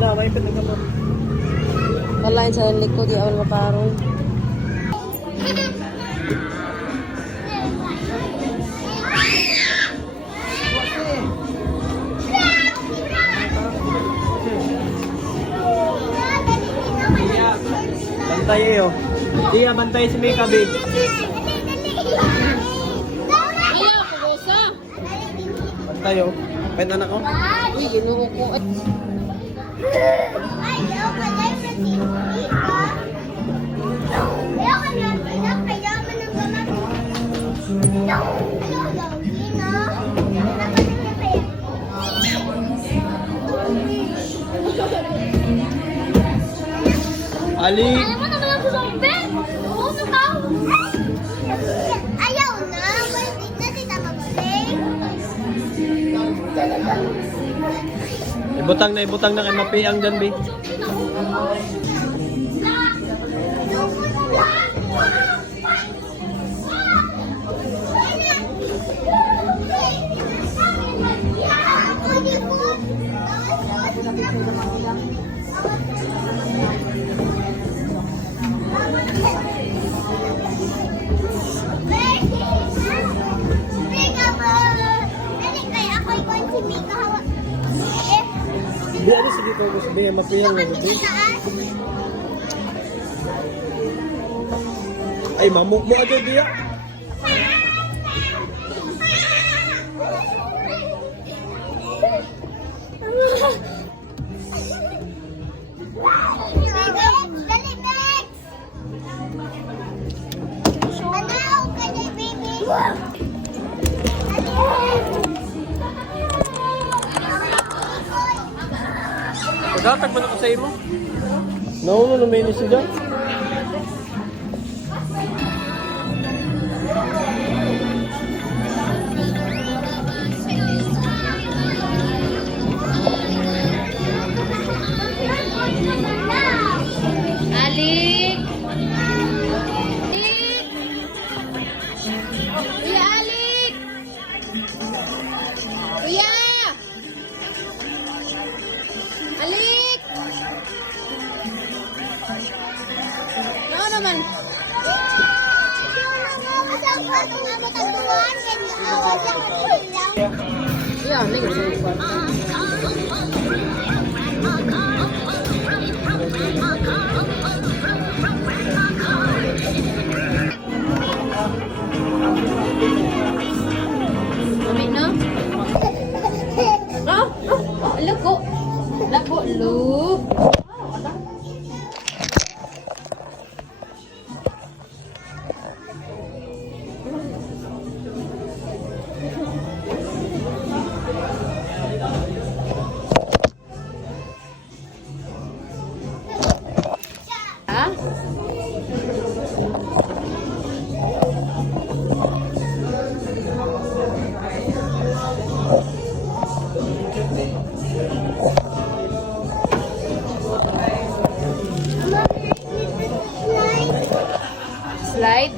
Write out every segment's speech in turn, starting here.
Na, may pinagamo. Kalain sa likod, di awal maparong. Bantay eh, oh. Iya, bantay si Mika, babe. Ayaw, pugosa. Bantay, oh. Pwede na ko. Uy, ginuho ko. Ali. Alam mo naman ang zombie? Oo, nakaw. Ayaw na. Balik na sila mag-sing. Ibutang na kay Mapiang dyan, babe. Di, ano sige ko gusto ba? Mapiang na babe. Ay, mamuk mo aja dia. Pagkatag man ako sa imo. Nauno na may nisida. Alik! Kuya Alik! Kuya! Alik! No naman. Yeah, Wait, no? Lako. Lako, look. Ah? Slide?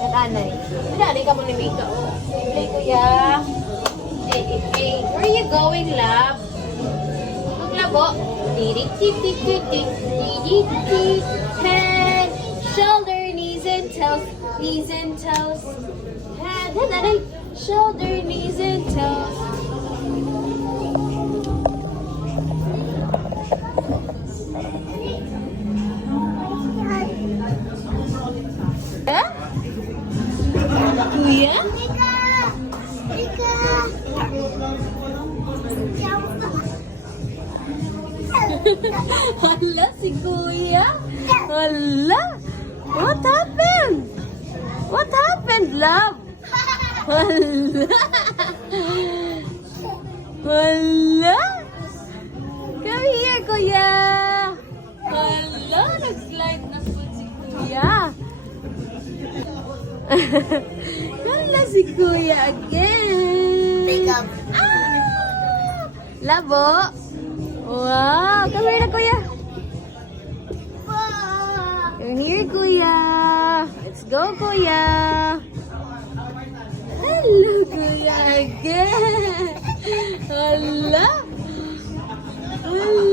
Nag-anay. Nag-anay ka mo ni Mika. Play, kuya. Hey. Where are you going, love? Maglabo. Head, shoulder, knees and toes. Knees and toes. Head, shoulder, knees and toes. Huh? Kuya? Hala, si Kuya. Hala. What happened? What happened, love? Hala. Hala. Come here, Kuya. Hala, nag-slide na po si Kuya. Hala, si Kuya again. Pick up. Ah! Labo. Wow, come here na, Kuya. Come here, Kuya. Let's go, Kuya. Hello, Kuya again. Hala. Hala.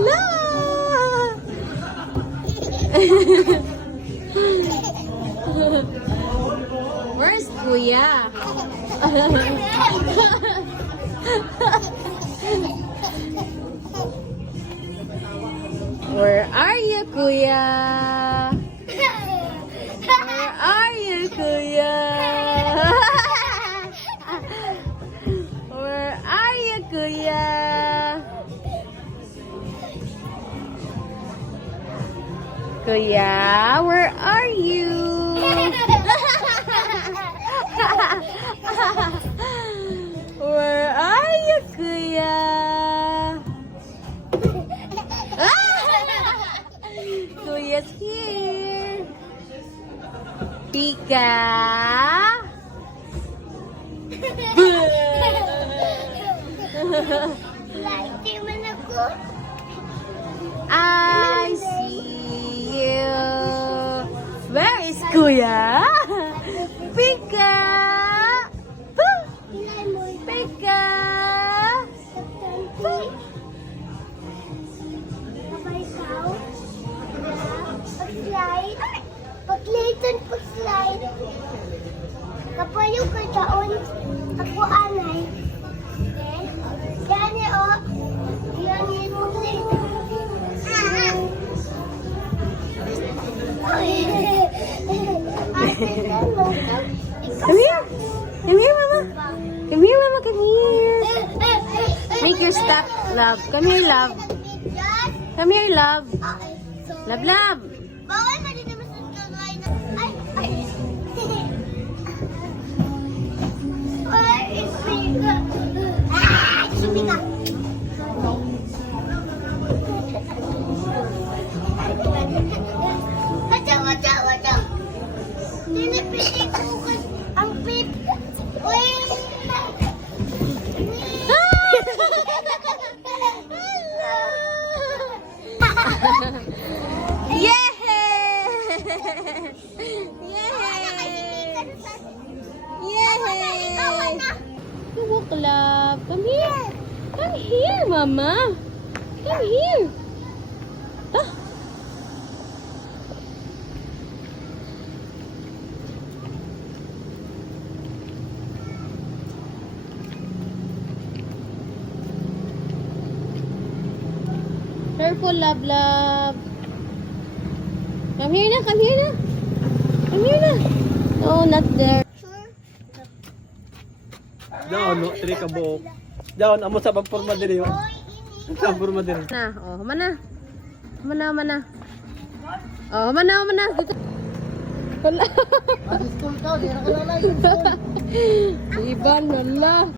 Where's Kuya? Where are you, Kuya? Where are you, Kuya? Where are you, Kuya? Kuya, where are you? Where are you, Kuya? Kuya's here. Pika. Lagi man ako. I see you. Where is Kuya? Pika. Ilay mo. Pika. Kapay ikaw. Pag-slide. Pag-layton, pag-slide. Kapay yung kataon. Ako anay. Yan eh, oh. Yan eh, pag-layton. Come here. Come here, Mama. Come here, Mama. Come here. Make your step, love. Come here, love. Come here, love. Love, love. Bawal na dito mas nagkagay na. Ay. Where is Mika? Ah! Si Mika. Wacha. Ninipitik ko ang pip. Uy! Walk, love. Come here. Come here, Mama. Come here. Ah. Careful, love, love. Come here na, come here na. Come here na. No, not there. Daon, no? Tiri ka buok. Daon, amo sa pagporma diri yo. Sa pagporma diri. Na, oh, mana. Mana. Oh, mana. Dito. Wala. School ka, di na ka lalay. Iban, wala.